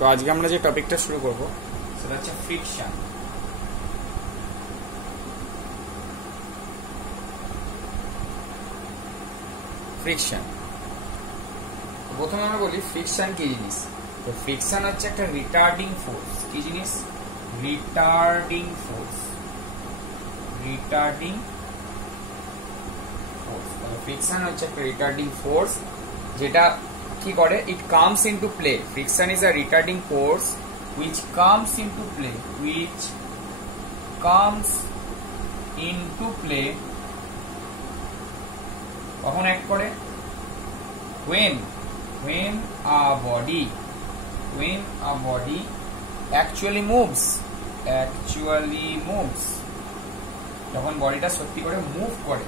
তো আজকে আমরা যে টপিকটা শুরু করব সেটা হচ্ছে ফ্রিকশন। ফ্রিকশন প্রথমে আমরা বলি ফ্রিকশন কি জিনিস। তো ফ্রিকশন হচ্ছে একটা রিটার্ডিং ফোর্স। কি জিনিস? Retarding force. Retarding force. Friction হচ্ছে একটা রিটার্ডিং ফোর্স যেটা কি করে, it comes into play. Friction is a retarding force which comes into play, which comes into play কখন অ্যাক্ট করে? when a body actually moves, যখন বডিটা সত্যি করে মুভ করে,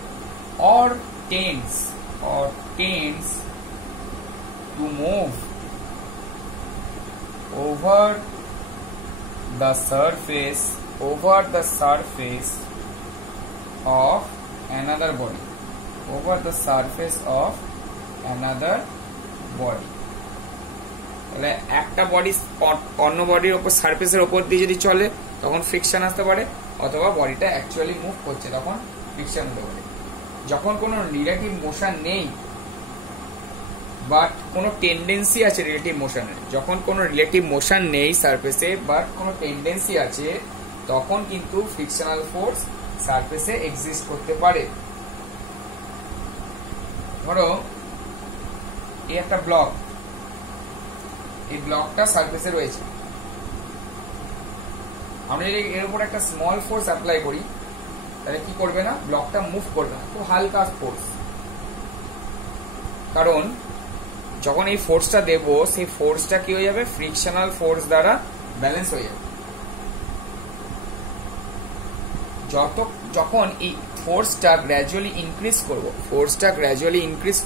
or tends to move over the surface of another body, তাহলে একটা body অন্য বডির উপর সারফেসের উপর দিয়ে যদি চলে তখন ফ্রিকশন আসতে পারে, অথবা বডিটা অ্যাকচুয়ালি মুভ করছে তখন ফ্রিকশন হতে পারে। যখন কোনো রিলেটিভ মোশন নেই বাট কোনো টেন্ডেন্সি আছে রিলেটিভ মোশনের, যখন কোনো রিলেটিভ মোশন নেই সারফেসে বাট কোনো টেন্ডেন্সি আছে, তখন কিন্তু ফ্রিকশনাল ফোর্স সারফেসে এক্সিস্ট করতে পারে। ধরো এই একটা ব্লক, এই ব্লকটা সারফেসে রয়েছে, আমরা যদি এর উপর একটা স্মল ফোর্স অ্যাপ্লাই করি তাহলে কি করবে না, ব্লকটা মুভ করবে না, খুব হালকা ফোর্স। কারণ যখন এই ফোর্সটা দেব সেই ফোর্সটা কি হয়ে যাবে, ফ্রিকশনাল ফোর্স দ্বারা ব্যালেন্স হয়ে যাবে। যখন এই ফোর্সটা গ্র্যাজুয়ালি ইনক্রিজ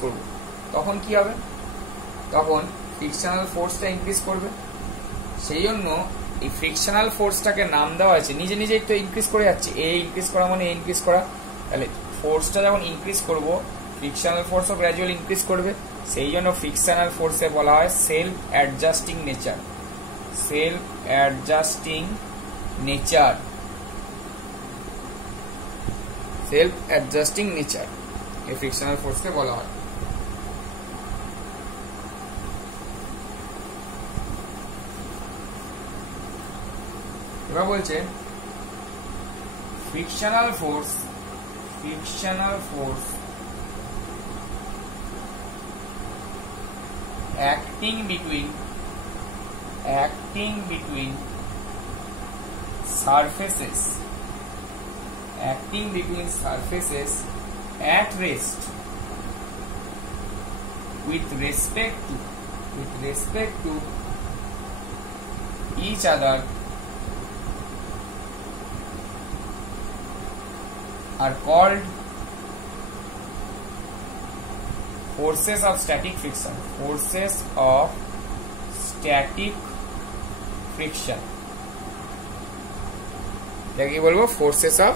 করব তখন কি হবে, তখন ফ্রিকশনাল ফোর্সটা ইনক্রিজ করবে। সেই জন্য এই ফ্রিকশনাল ফোর্সটাকে নাম দেওয়া হয়েছে, নিজে নিজেই তো ইনক্রিজ করে যাচ্ছে, এ ইনক্রিজ করা মানে ইনক্রিজ করা। তাহলে ফোর্সটা যখন ইনক্রিজ করব ফ্রিকশনাল ফোর্সও গ্র্যাজুয়ালি ইনক্রিজ করবে। সেই জন্য ফ্রিকশনাল ফোর্সে বলা হয় সেলফ অ্যাডজাস্টিং নেচার, এই ফ্রিকশনাল ফোর্সকে বলা হয়। এবার বলছে frictional force acting between surfaces at rest with respect to each other are called forces of static friction. কি বলবো, forces of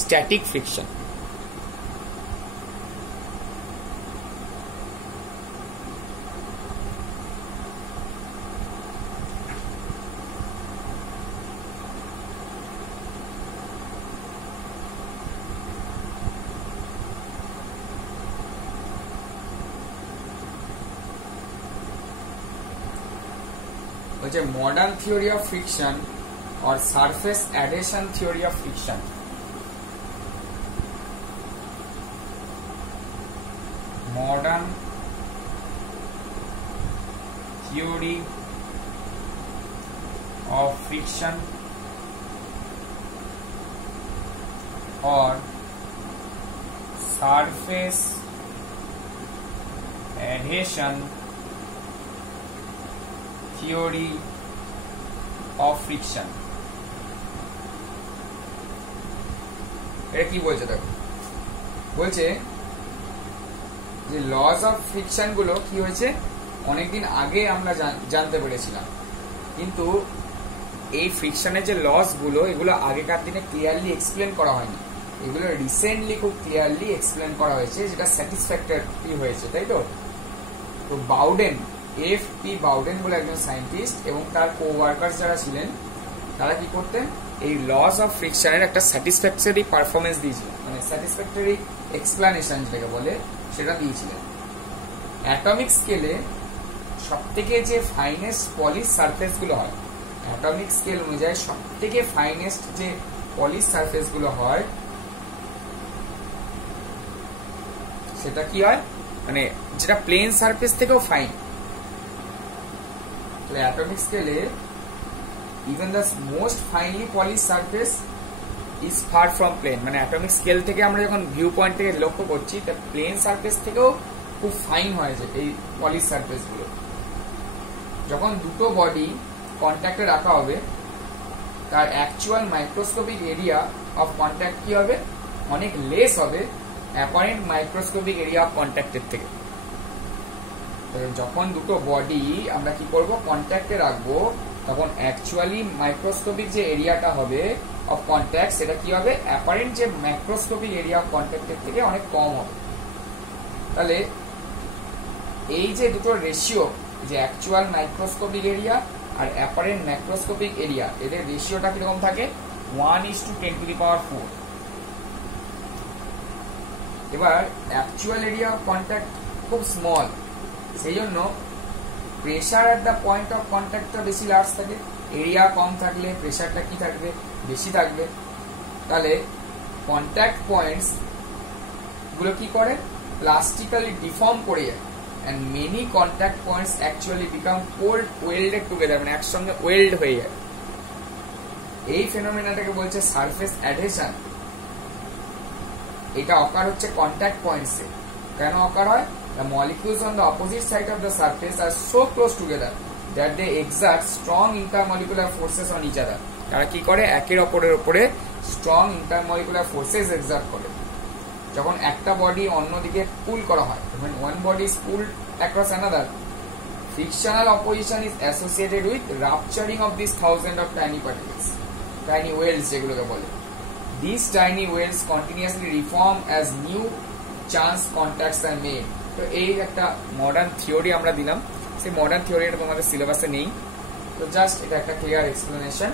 static friction. modern theory of friction or surface adhesion theory of friction. Modern theory of friction or surface adhesion theory of friction। এটা কি বলছে দেখো, বলছে যে loss of friction গুলো কি হয়েছে অনেকদিন আগে আমরা জানতে পেরেছিলাম, কিন্তু এই ফ্রিকশনের যে লস গুলো এগুলো আগেকার দিনে ক্লিয়ারলি এক্সপ্লেন করা হয়নি, এগুলো রিসেন্টলি খুব ক্লিয়ারলি এক্সপ্লেন করা হয়েছে, যেটা স্যাটিসফ্যাক্টরি হয়েছে, তাই তো। তো এফ পি বাউডেন বলে একজন সায়েন্টিস্ট এবং তার কো-ওয়ার্কার্স যারা ছিলেন তারা কি করতেন, এই লস অফ ফ্রিকশনের একটা স্যাটিসফ্যাক্টরি পারফরমেন্স দিয়েছিলেন, মানে স্যাটিসফ্যাক্টরি এক্সপ্লানেশন যেটাকে বলে সেটা দিয়েছিলেন। অ্যাটমিক স্কেলে সবথেকে যে ফাইনেস্ট পলিশ সারফেস গুলো হয়, অ্যাটমিক স্কেল অনুযায়ী সবথেকে ফাইনেস্ট যে পলিশ সারফেস গুলো হয় সেটা কি হয়, মানে যেটা প্লেন সারফেস থেকেও ফাইন। তো অ্যাটমিক স্কেলে even the most finely polish surface is far from plane, মানে অ্যাটমিক স্কেল থেকে আমরা যখন ভিউ পয়েন্ট থেকে লক্ষ্য করছি তা প্লেন সারফেস থেকেও খুব ফাইন হয়েছে এই পলিশ সারফেস গুলো। যখন দুটো বডি কন্ট্যাক্টে রাখা হবে তার actual microscopic area of contact কি হবে, অনেক লেস হবে অ্যাপারেন্ট মাইক্রোস্কোপিক এরিয়া অফ কন্ট্যাক্টের থেকে। যখন দুটো বডি আমরা কি করব, কন্ট্যাক্টে রাখবো, তখন অ্যাকচুয়ালি মাইক্রোস্কোপিক যে এরিয়াটা হবে অফ কন্ট্যাক্ট সেটা কি হবে, অ্যাপারেন্ট যে ম্যাক্রোস্কোপিক এরিয়া অফ কন্ট্যাক্টের থেকে অনেক কম হবে। তাহলে এই যে দুটো রেশিও, যে অ্যাকচুয়াল মাইক্রোস্কোপিক এরিয়া আর অ্যাপারেন্ট ম্যাক্রোস্কোপিক এরিয়া, এদের রেশিওটা কিরকম থাকে, 1:10⁴। এবার অ্যাকচুয়াল এরিয়া অফ কন্ট্যাক্ট খুব স্মল, সেই জন্য pressure at the point of কন্ট্যাক্টটা বেশি লার্জ থাকে, এরিয়া কম থাকলে প্রেসারটা কি থাকবে, বেশি থাকবে। তাহলে কন্ট্যাক্ট পয়েন্টস গুলো কি করে, প্লাস্টিক্যালি ডিফর্ম করে যায়, and many contact points actually become cold welded together, মানে একসঙ্গে ওয়েল্ড হয়ে যায়। এই ফেনোমেনাটাকে বলছে সারফেস অ্যাডহেশন। এটা অকার হচ্ছে কন্ট্যাক্ট পয়েন্টসে। কেন অকার হয়, the molecules on the opposite side of the surface are so close together that they exert strong intermolecular forces on each other। তারা কি করে, একের অপরের উপরে স্ট্রং ইন্টারমলিকুলার ফোর্সেস এক্সার্ট করে। যখন একটা বডি অন্যদিকে পুল করা হয়, when one body is pulled across another, frictional opposition is associated with rupturing of these thousands of tiny particles, tiny welds যেগুলোকে বলে। These tiny welds continuously reform as new chance contacts are made। তো এই একটা modern theory আমরা দিলাম, সেই modern থিওরিটা তোমাদের সিলেবাসে নেই, তো জাস্ট এটা একটা ক্লিয়ার এক্সপ্লেনেশন।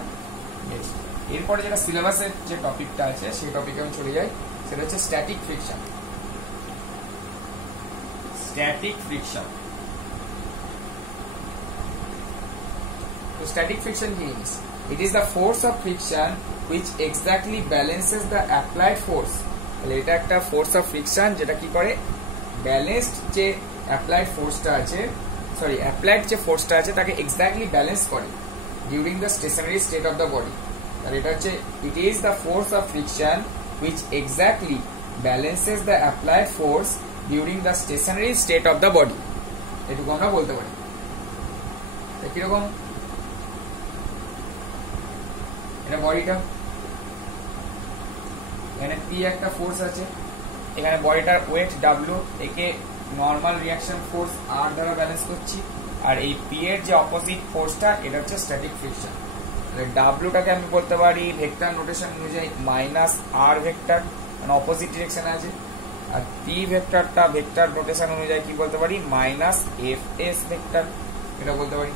এরপরে যেটা সিলেবাসের যে টপিকটা আছে সেই টপিকে আমি চলে যাই, সেটা হচ্ছে স্ট্যাটিক ফ্রিকশন। স্ট্যাটিক ফ্রিকশন, তো স্ট্যাটিক ফ্রিকশন কি জিনিস? It is the force of friction which exactly balances the applied force. তাহলে এটা একটা ফোর্স অফ ফ্রিকশন যেটা কি করে, ব্যালেন্সড যে অ্যাপ্লাইড ফোর্সটা আছে, সরি অ্যাপ্লাইড যে ফোর্সটা আছে তাকে এক্স্যাক্টলি ব্যালেন্স করে during the stationary state of the body. তাহলে এটা হচ্ছে it is the force of friction which exactly balances the applied force during the stationary state of the body। এটুকু আমরা বলতে পারি। কিরকম, এটা বডিটা, এখানে পি একটা ফোর্স আছে, এখানে বডিটার ওয়েট ডাব্লিউ, একে নর্মাল রিয়াকশন ফোর্স আর দ্বারা ব্যালেন্স করছি, আর এই পি এর যে অপোজিট ফোর্সটা এটা হচ্ছে স্ট্যাটিক ফ্রিকশন। ডাব্লিউটাকে আমি বলতে পারি ভেক্টর নোটেশন অনুযায়ী মাইনাস আর ভেক্টর, মানে অপোজিট ডিরেকশনে আছে, আর পি ভেক্টরটা ভেক্টর নোটেশন অনুযায়ী কি বলতে পারি, মাইনাস এফ এস ভেক্টর, এটা বলতে পারি।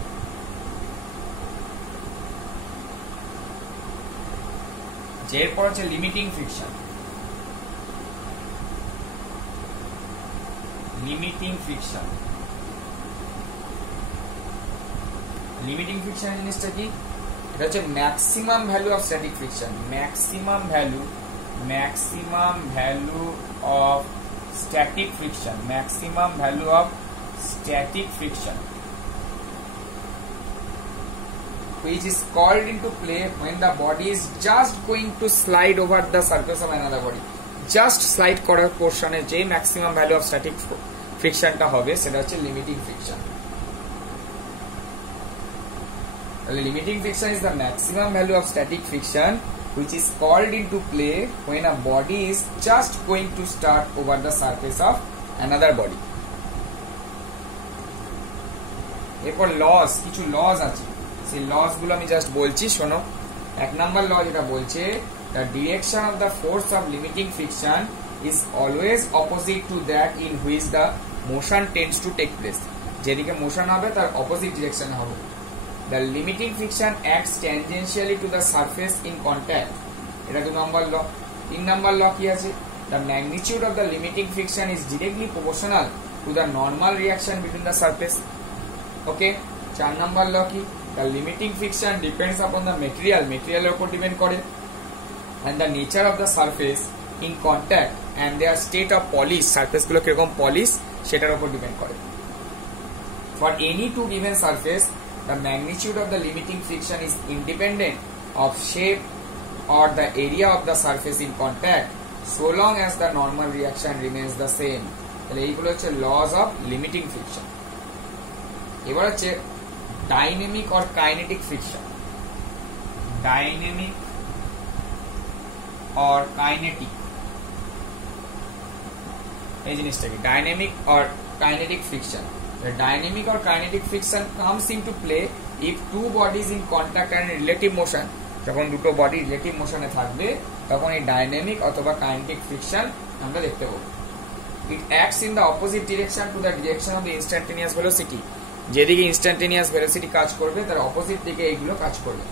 এরপর হচ্ছে limiting friction. Limiting friction, limiting friction জিনিসটা কি, এটা হচ্ছে maximum value of static friction. Maximum value of static friction, maximum value of static friction which is called into play when the body is just going to slide over the surface of another body। Just slide করার পোর্শনে যে maximum value of static ফ্রিকশনটা হবে সেটা হচ্ছে limiting friction. Limiting friction is the maximum value of static friction which is called into play when a body is just going to start over the surface of another body। এরপর loss, কিছু loss আছে, সেই loss গুলো আমি just বলছি, শোনো। এক number ল যেটা বলছে, the direction of the force of limiting friction is always opposite to that in which the motion tends to take place। যেদিকে মোশন হবে তার অপোজিট ডিরেকশনে হবে। The limiting friction acts tangentially to the surface in contact, এটা 2 নম্বর law. 3 নম্বর law কি আছে? The magnitude of the limiting friction is directly proportional to the normal reaction between the surface. Okay, 4 নম্বর ল কি? The limiting friction depends upon the মেটেরিয়ালের উপর depend করে, and the nature of the surface in contact and their state of polish, surface গুলো কিরকম polish সেটার উপর depend করে। For any two given surface, the magnitude of the limiting friction is independent of shape or the area of the surface in contact, so long as the normal reaction remains the same. তাহলে এইগুলো হচ্ছে laws of limiting friction। এবার হচ্ছে dynamic or kinetic friction। Dynamic or kinetic, এই জিনিসটা কি? Dynamic or kinetic friction। The dynamic or kinetic friction comes into play if two bodies in contact and relative motion, যখন দুটো body relative মোশনে থাকবে তখন এই ডাইনামিক অথবা কাইনেটিক ফ্রিকশন আমরা দেখতে পাবো। It acts in the opposite direction to the direction of the instantaneous velocity, যেদিকে ইনস্ট্যান্টেনিয়াস ভেলোসিটি কাজ করবে তার অপোজিট দিকে এইগুলো কাজ করবে।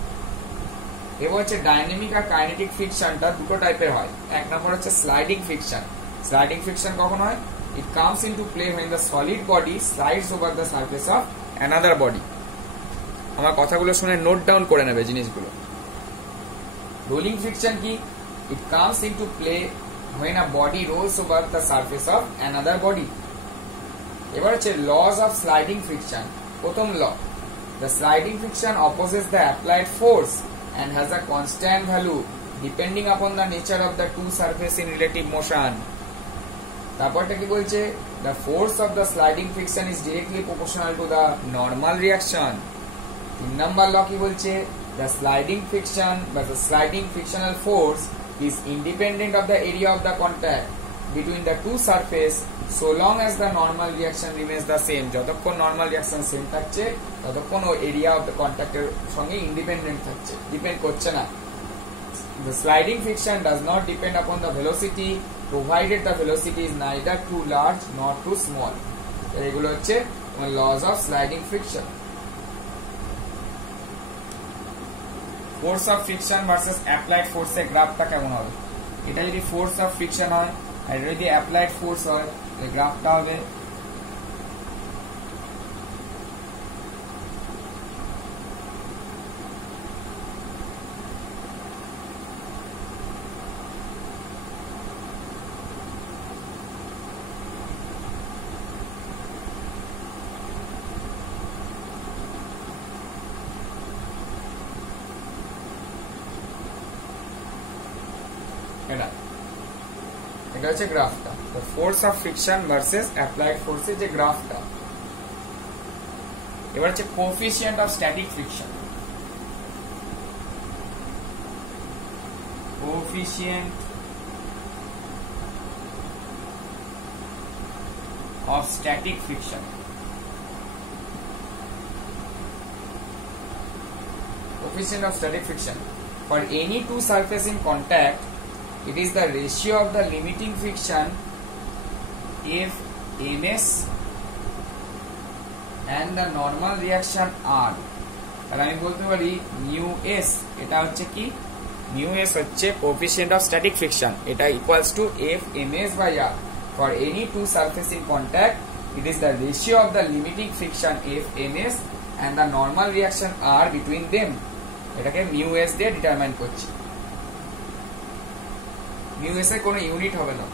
এবার হচ্ছে ডাইনামিক আর কাইনেটিক ফ্রিকশনটা দুটো টাইপের হয়। এক নম্বর হচ্ছে স্লাইডিং ফ্রিকশন। স্লাইডিং ফ্রিকশন কখন হয়? It comes into play when the solid body slides over the surface of another body. আমার কথাগুলো শুনে নোট ডাউন করে নেবে জিনিসগুলো। রোলিং ফ্রিকশন কি? It comes into play when a body rolls over the surface of another body. এবার হচ্ছে laws of sliding friction। প্রথম ল, the sliding friction opposes the applied force and has a constant value depending upon the nature of the two surfaces in relative motion. তারপরটা কি বলছে? The force of the sliding friction is directly proportional to the normal reaction. 3 নম্বর law কি বলছে? The sliding friction but the sliding frictional force is independent of the area of the contact between the two surfaces so long as the normal reaction remains the same. যতক্ষণ normal reaction same থাকছে ততক্ষণ ওই area of the কন্ট্যাক্টের সঙ্গে independent থাকছে, depend করছে না। The sliding friction does not depend upon the velocity provided the velocity is neither too large nor too small. এগুলো হচ্ছে laws of sliding friction. Force of friction versus applied force এর গ্রাফটা কেমন হবে? এটা যদি ফোর্স অফ ফ্রিকশন হয় আর এটা যদি অ্যাপ্লাইড ফোর্স হয় তাহলে গ্রাফটা হবে এটা। এটা হচ্ছে গ্রাফটা, the force of friction versus applied force এর যে গ্রাফটা। এবার হচ্ছে coefficient of static friction। coefficient of static friction। coefficient of static friction for any two surfaces in contact, it is the ratio of the limiting friction F ms and the normal reaction R। তাহলে আমি বলতে পারি mu s, এটা হচ্ছে কি? mu s হচ্ছে coefficient of static friction, এটা equals to F ms by R. For any two surfaces in contact, it is the ratio of the limiting friction F ms and the normal reaction R between them. এটাকে mu s দিয়ে determine করছি। mu s এর কোনো unit হবে না,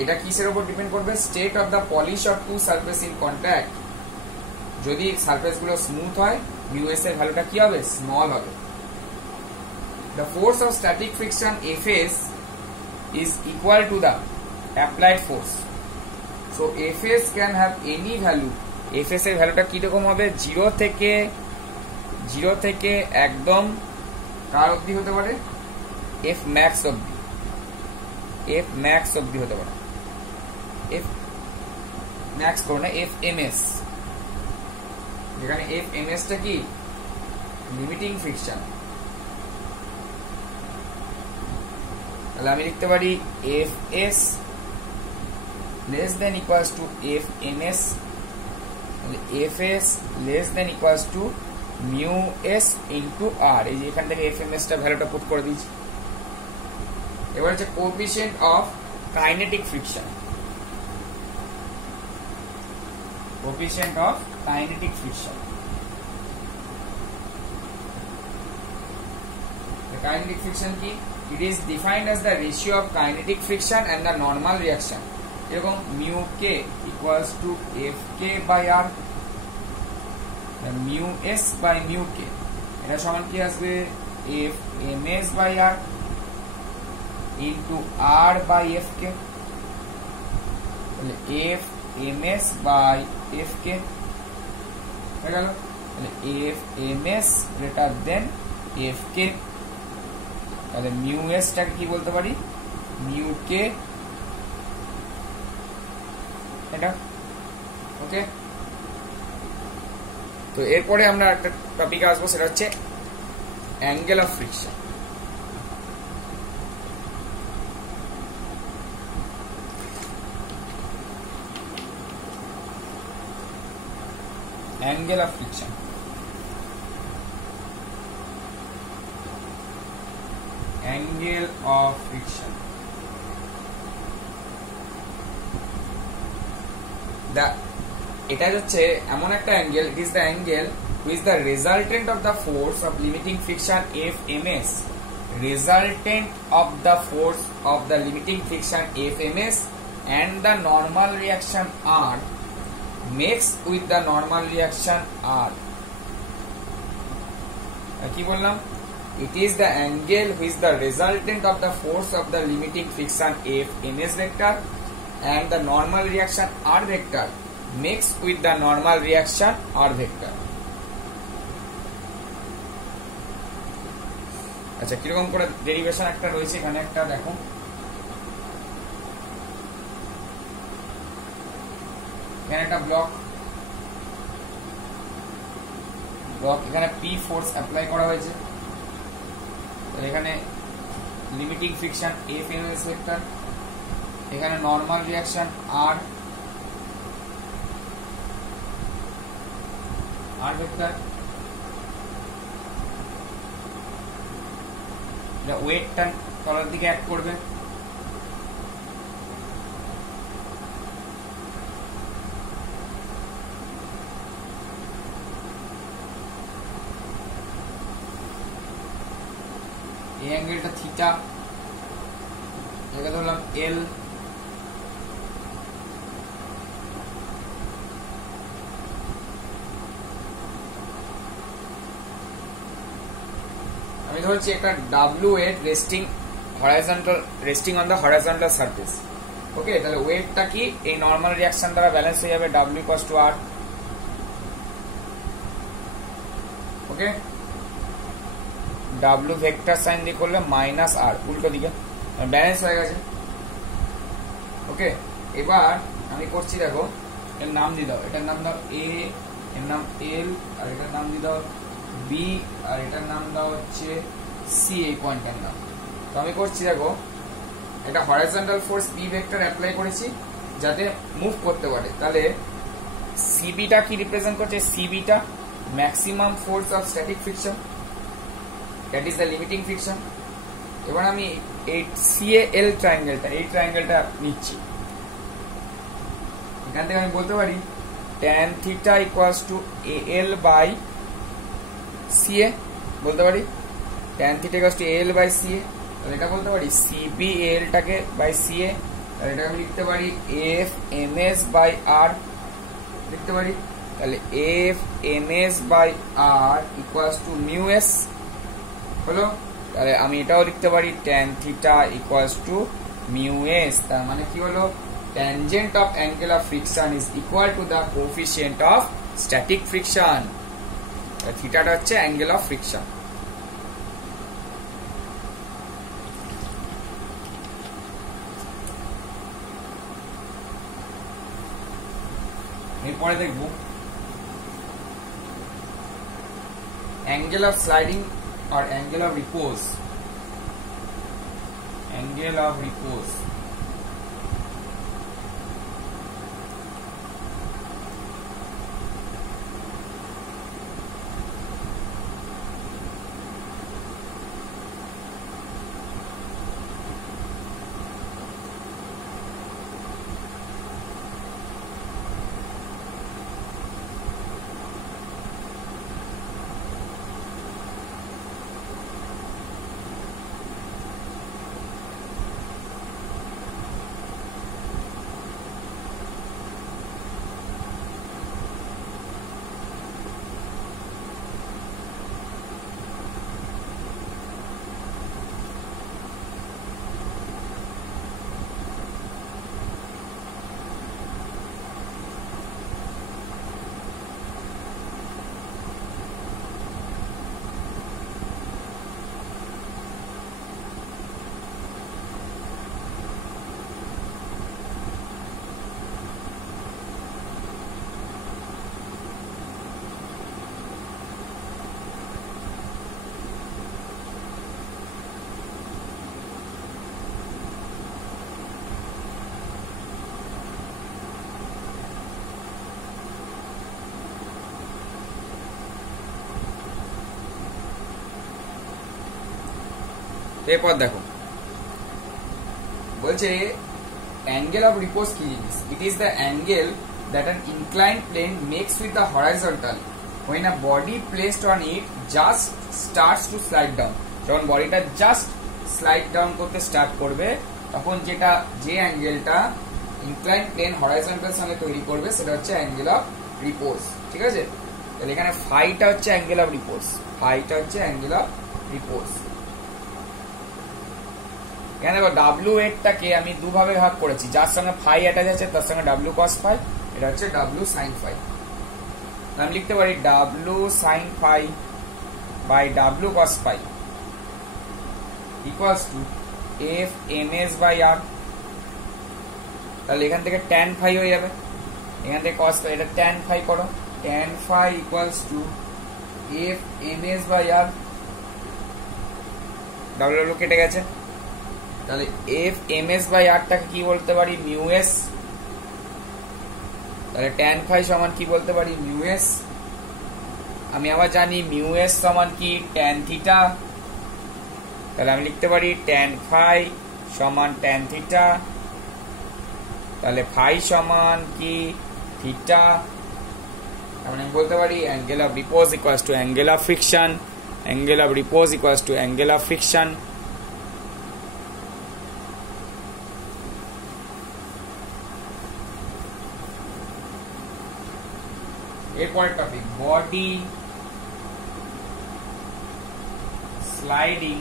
এটা কিসের উপর ডিপেন্ড করবে? State of the polish of two surface in contact. যদি সারফেস গুলো স্মুথ হয় mu s এর ভ্যালুটা কি হবে? স্মল হবে। The force of static friction Fs is equal to the applied force. So Fs can have any value. Fs এর ভ্যালুটা কি রকম হবে? 0 থেকে একদম কার অবধি হতে পারে? F max অবধি, F max অবধি হতে পারে। F max করো না, F ms, যেখানে F ms টা কি? Limiting friction. তাহলে আমি লিখতে পারি Fs less than equals to F ms Fs less than equals to mu s into r, এই যে এখান থেকে fms টা ভ্যালুটা পুট করে দিয়েছি। এবার হচ্ছে coefficient of kinetic friction, coefficient of kinetic friction. The kinetic friction কি? It is defined as the ratio of kinetic friction and the normal reaction. এরকম mu k equals to fk by r, mu s by mu k, এটা সমান কি আসবে f ms by r into r by fk, তাহলে f ms by fk হয়ে গেল। তাহলে f ms greater than fk, তাহলে মিউ এস টাকে কি বলতে পারি, মিউ কে, এটা ওকে। তো এরপরে আমরা একটা টপিকে আসবো, সেটা হচ্ছে angle of friction. Angle of friction, angle of friction, এটা হচ্ছে এমন একটা angle, it is the angle which is the resultant of the force of limiting friction F ms, resultant of the force of the limiting friction F ms and the normal reaction R mixed with the normal reaction R। কি বললাম, it is the angle which is the resultant of the force of the limiting friction F ms vector and the normal reaction R vector mixed with the normal reaction R vector। আচ্ছা, কিরকম করে derivation একটা রয়েছে এখানে, একটা দেখো, এখানে একটা ব্লক, এখানে P ফোর্স অ্যাপ্লাই করা হয়েছে, এখানে limiting friction F MS vector, এখানে নরমাল রিঅ্যাকশন আর ভেক্টর, এটা ওয়েটটা তলার দিকে অ্যাক্ট করবে, এই অ্যাঙ্গেলটা থিটা, এটাকে ধরলাম এল, আমি ধরছি একটা W weight resting on the horizontal surface. Okay, তাহলে ওয়েটটা কি, এই নরমাল রিঅ্যাকশন দ্বারা ব্যালেন্স হয়ে যাবে, W equals to R. Okay, W vector sine দিয়ে করলে মাইনাস আর, উল্টো দিকে ব্যালেন্স হয়ে গেছে। ওকে, এবার আমি করছি, দেখো এর নাম দিয়ে দাও, এটার নাম দাও এ, এর নাম এল, আর এটার নাম দিয়ে দাও বি, আর এটার নাম দাও হচ্ছে সি, এই পয়েন্টের নাম। তো আমি করছি, দেখো এটা horizontal force P vector apply করেছি যাতে মুভ করতে পারে, তাহলে সিবিটা কি রিপ্রেজেন্ট করছে, সিবিটা maximum force of static friction, that is the limiting friction. এবার আমি এই সিএএল ট্রায়াঙ্গেলটা, এই ট্রায়াঙ্গেলটা নিচ্ছি, এখান থেকে আমি বলতে পারি tan theta equals to AL by CA, বলতে পারি tan theta equals to AL by CA, তাহলে এটা বলতে পারি সিবি এলটাকে বাই সিএ, তাহলে এটা আমি লিখতে পারি এফ এমএস বাই আর লিখতে পারি, তাহলে F MS by R equals to mu S হলো। তাহলে আমি এটাও লিখতে পারি tan theta equals to mu S, তার মানে কি হলো, tangent of angle of friction is equal to the coefficient of static friction। থিটাটা হচ্ছে angle of friction। এরপরে দেখব angle of sliding or angle of repose। angle of repose, এরপর দেখো বলছে অ্যাঙ্গেল অফ রিপোজ কি জিনিস? It is the angle that an inclined plane makes with the horizontal when a body placed on it just starts to slide down. যখন বডিটা just slide down করতে start করবে তখন যেটা যে অ্যাঙ্গেলটা ইনক্লাইন্ড প্লেন হরাইজন্টাল সঙ্গে তৈরি করবে সেটা হচ্ছে অ্যাঙ্গেল অফ রিপোজ। ঠিক আছে, তাহলে এখানে ফাইটা হচ্ছে অ্যাঙ্গেল অফ রিপোজ, ফাইটা হচ্ছে অ্যাঙ্গেল অফ রিপোজ। এখানে দেখো ডাব্লিউ এরটাকে আমি দুভাবে ভাগ করেছি, যার সঙ্গে ফাই অ্যাটাচ আছে তার সঙ্গে ডাব্লিউ কস ফাই, এটা হচ্ছে ডাব্লিউ সাইন ফাই। আমি লিখতে পারি W sine phi by W cos phi equals to F M S by R. তাহলে এখান থেকে ট্যান ফাই হয়ে যাবে, এখান থেকে কস ফাই, এটা ট্যান ফাই করো, tan phi equals to F M S by R. W কেটে গেছে, তাহলে এফ এম এস বাই আরটাকে কি বলতে পারি? Mu S. তাহলে ট্যান ফাই সমান কি বলতে পারি? Mu S. আমি আবার জানি মিউ এস সমান কি? Tan theta. তাহলে আমি লিখতে পারি ট্যান ফাই সমান ট্যান থিটা, তাহলে ফাই সমান কি? থিটা। আমি বলতে পারি angle of repose equals to angle of friction, angle of repose equals to angle of friction. এরপরের টপিক বডি স্লাইডিং